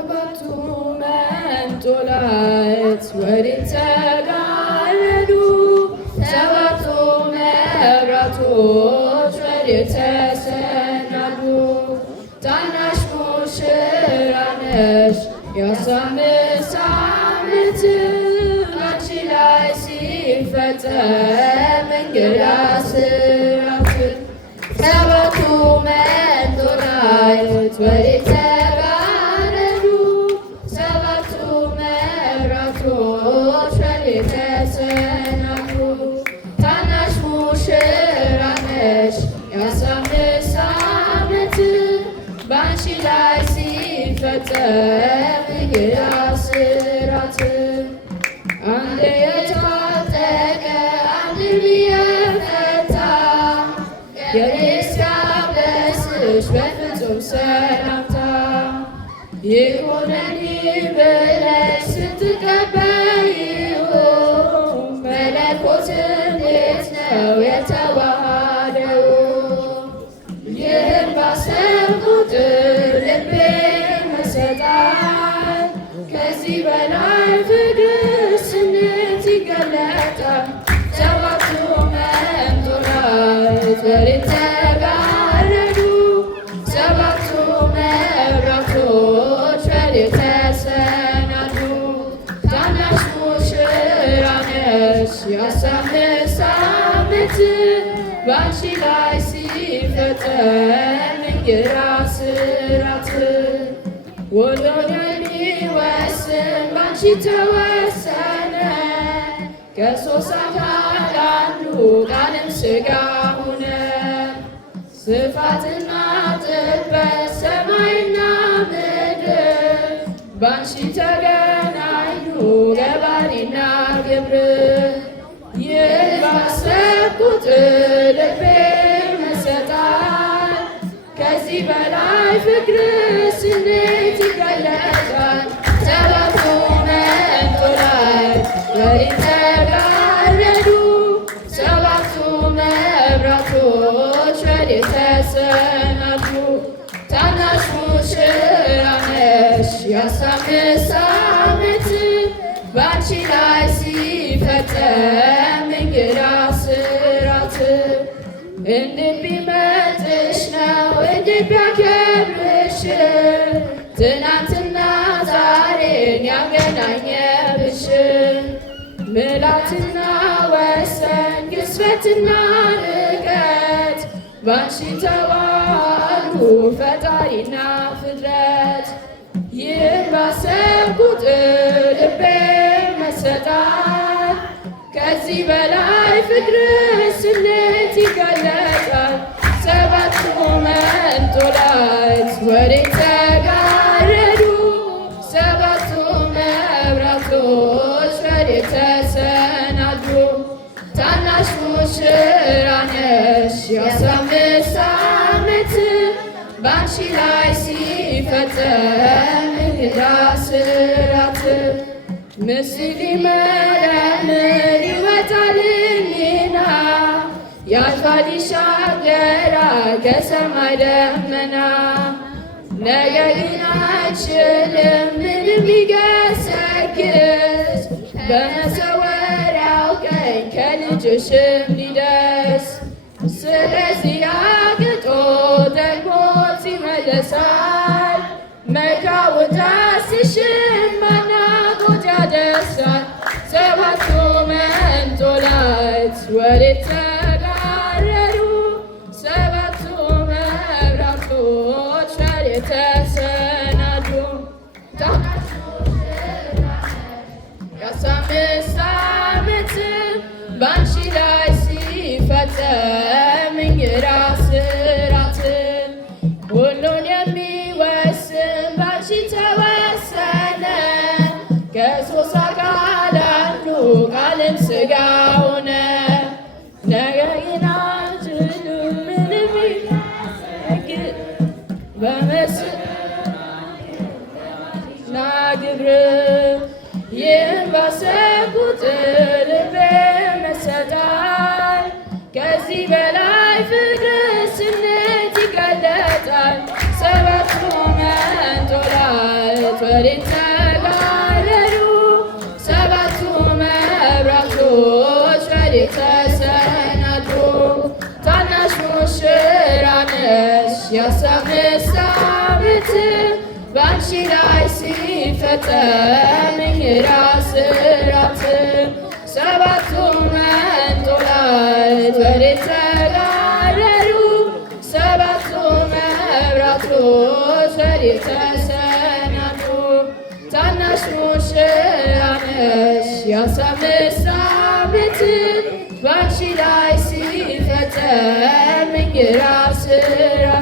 ሰባቱ መንጦላዕት ወዴት ተጋረዱ? ሰባቱ መብራቶች ወዴት ተሰናዱ? ታናሽ ሙሽራ ነሽ የ15 ዓመት አንቺ ላይ ሲፈጸም እንግዳ ስራት። ሰባቱ መንጦላዕት ወዴት ተጋረዱ? ሰባቱ መብራቶች ወዴት ተሰናዱ? ታናሽ ሙሽራ ነሽ የ15 ዓመት በአንቺ ላይ ሲፈጸም እንግዳ ስራት። አንድ የታጠቀ አንድ የፈታ የሚያስቀድስሽ በፍጹም ሰላምታ ይሁነኒ ብለሽ ስትቀበይው መለኮት እንዴት ነው የተዋሃደው? ይህን ባሰብኩ ቁጥር ልቤ መሰጣል። ከዚህ በላይ ፍቅርሽ እንዴት ይገለጣል? ሰባቱ መንጦላዕት ወዴት ተጋረዱ? ሰባቱ መብራቶች ወዴት ተሰናዱ? ታናሽ ሙሽራ ነሽ የ15 ዓመት በአንቺ ላይ ሲፈጸም እንግዳ ስራት። ሁሉን የሚወስን ባንቺ ተወሰነ። ከሦስት አካል አንዱ ቃልም ሥጋ ሆነ። ስፋትና ጥበት ሰማይና ምድር ባንቺ ተገናኙ ገባሪና ግብር። ይህን ባሰብኩ ቁጥር ልቤ መሰጣል። ከዚህ በላይ ፍቅርሽ እንዴት ይገለጣል? ሰባቱ መንጦላዕት ወዴት ተጋረዱ? ሰባቱ መብራቶች ወዴት ተሰናዱ? ታናሽ ሙሽራ ነሽ የ15 ዓመት በአንቺ ላይ ሲፈጸም እንግዳ ስራት። እንዴት ቢመጥሽ ነው እንዴት ቢያከብርሽ ትናንትና ዛሬን ያገናኘብሽ? ምልዓትና ወሰን ግዝፈትና ርቀት ባንቺ ተዋሃዱ ፈጣሪና ፍጥረት። ይህን ባሰብኩ ቁጥር ልቤ መሰጣል። ከዚህ በላይ ፍቅርሽ እንዴት ይገለጣል? ሰባቱ መንጦላዕት ወዴት ተጋረዱ? ሰባቱ መብራቶች ወዴት ተሰናዱ? ታናሽ ሙሽራ ነሽ የ15 ዓመት በአንቺ ላይ ሲፈጸም እንግዳ ስራት። ምስል ይመረምር ይወጣልኝና ያልፋል ይሻገራል ከሰማይ ደመና። ነገር ግን አይችልም ምንም ሊገሰግስ በመሰወሪያው ቀኝ ከልጅሽም ሊደርስ። ስለዚህ አግጦ ደግሞ ይመለሳል። መልካም ውዳሴሽን ማናቆት ያደርሳል። ሰባቱ መንጦላዕት ወዴት ተጋረዱ? ሰባቱ መብራቶች ወዴት ተሰናዱ? የ15 ዓመት በአንቺ ላይ ሲፈጸም እንግዳ ስራት። ሁሉን የሚወስን ባንቺ ተወሰነ። ከሦስት አካል አንዱ ቃልም ሥጋ ሆነ። ነገር ግን አትችሉም ምንም ቢያሰግድ በምስጋና ግብር። ይህን ባሰብኩ ቁጥር ልቤ መሰጣል። ከዚህ በላይ ፍቅርሽ እንዴት ይገለጣል? ሰባቱ መንጦላዕት ወዴት ተጋረዱ? ሰባቱ መብራቶች ወዴት ተሰናዱ? ታናሽ ሙሽራ ነሽ የአሳብ ምሳቤት በአንቺ ላይ ሲፈጸም የራስ ራት ሰባቱ መንጦላዕት ወዴት ተጋረዱ? ሰባቱ መብራቶች ወዴት ተሰናዱ? ታናሽ ሙሽራ ነሽ የአሳብ ምሳቤት በአንቺ ላይ ሲፈጸም የራስ ራት